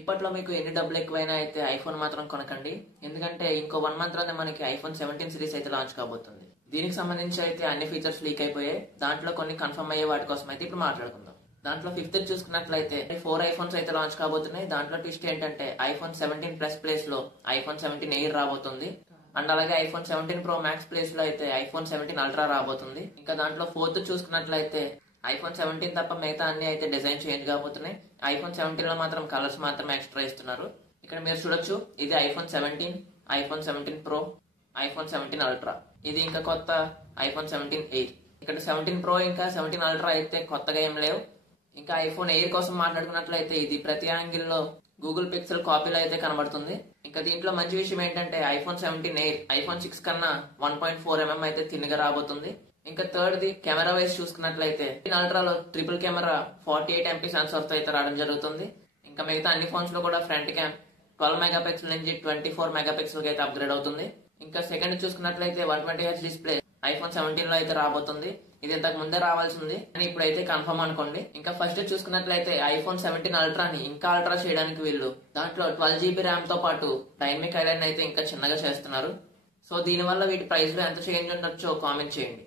ఇప్పట్లో మీకు ఎన్ని డబ్బులు ఎక్కువైనా అయితే ఐఫోన్ మాత్రం కొనకండి. ఎందుకంటే ఇంకో 1 మంత్ లోనే మనకి ఐఫోన్ 17 సిరీస్ అయితే లాంచ్ కాబోతుంది. దీనికి సంబంధించి అయితే అన్ని ఫీచర్స్ లీక్ అయిపోయాయి. దాంట్లో కొన్ని కన్ఫర్మ్ అయ్యే వాటి కోసం అయితే ఇప్పుడు మాట్లాడుకుందాం. దాంట్లో ఫిఫ్త్ చూసుకున్నట్లయితే 4 ఐఫోన్స్ అయితే లాంచ్ కాబోతున్నాయి. దాంట్లో ట్విస్ట్ ఏంటంటే ఐఫోన్ 17 ప్లస్ ప్లేస్ లో ఐఫోన్ 17 ఎయిర్ రాబోతుంది. అండ్ అలాగే ఐఫోన్ 17 ప్రో మ్యాక్స్ ప్లేస్ లో అయితే ఐఫోన్ 17 అల్ట్రా రాబోతుంది. ఇంకా దాంట్లో ఫోర్త్ చూసుకున్నట్లయితే ఐఫోన్ 17 తప్ప మిగతా అన్ని అయితే డిజైన్ చేంజ్ కాబోతున్నాయి. ఐఫోన్ 17 లో మాత్రం కలర్స్ మాత్రమే ఎక్స్ట్రా ఇస్తున్నారు. ఇక్కడ మీరు చూడొచ్చు, ఇది iPhone 17, iPhone 17 pro, iPhone 17 ultra. ఇది ఇంకా కొత్త ఐఫోన్ 17 ఎయిర్. ఇక్కడ 17 ప్రో ఇంకా 17 అల్ట్రా అయితే కొత్తగా ఏం లేవు. ఇంకా ఐఫోన్ ఎయిర్ కోసం మాట్లాడుకున్నట్లయితే ఇది ప్రతి యాంగిల్ లో గూగుల్ పిక్సెల్ కాపీలో అయితే కనబడుతుంది. ఇంకా దీంట్లో మంచి విషయం ఏంటంటే ఐఫోన్ 17 ఎయిర్ ఐఫోన్ 6 కన్నా 1.4mm అయితే తిన్నగా రాబోతుంది. ఇంకా థర్డ్ ది కెమెరా వైజ్ చూసుకున్నట్లయితే అల్ట్రాలో ట్రిపుల్ కెమెరా 48 MP సెన్సార్ తో అయితే రావడం జరుగుతుంది. ఇంకా మిగతా అన్ని ఫోన్స్ లో కూడా ఫ్రంట్ క్యామ్ 12 మెగాపిక్సెల్ నుంచి 24 మెగాపిక్సెల్ అయితే అప్గ్రేడ్ అవుతుంది. ఇంకా సెకండ్ చూసుకున్నట్లయితే 120Hz డిస్ప్లే ఐఫోన్ 17 లో అయితే రాబోతుంది. ఇది ఇంతకు ముందే రావాల్సింది కానీ ఇప్పుడైతే కన్ఫర్మ్ అనుకోండి. ఇంకా ఫస్ట్ చూసుకున్నట్లయితే ఐఫోన్ 17 అల్ట్రాని ఇంకా అల్ట్రా చేయడానికి వీళ్ళు దాంట్లో 12GB ర్యామ్ తో పాటు డైనమిక్ ఐలాండ్ అయితే ఇంకా చిన్నగా చేస్తున్నారు. సో దీనివల్ల వీటి ప్రైస్ లో ఎంత చేంజ్ ఉండొచ్చో కామెంట్ చేయండి.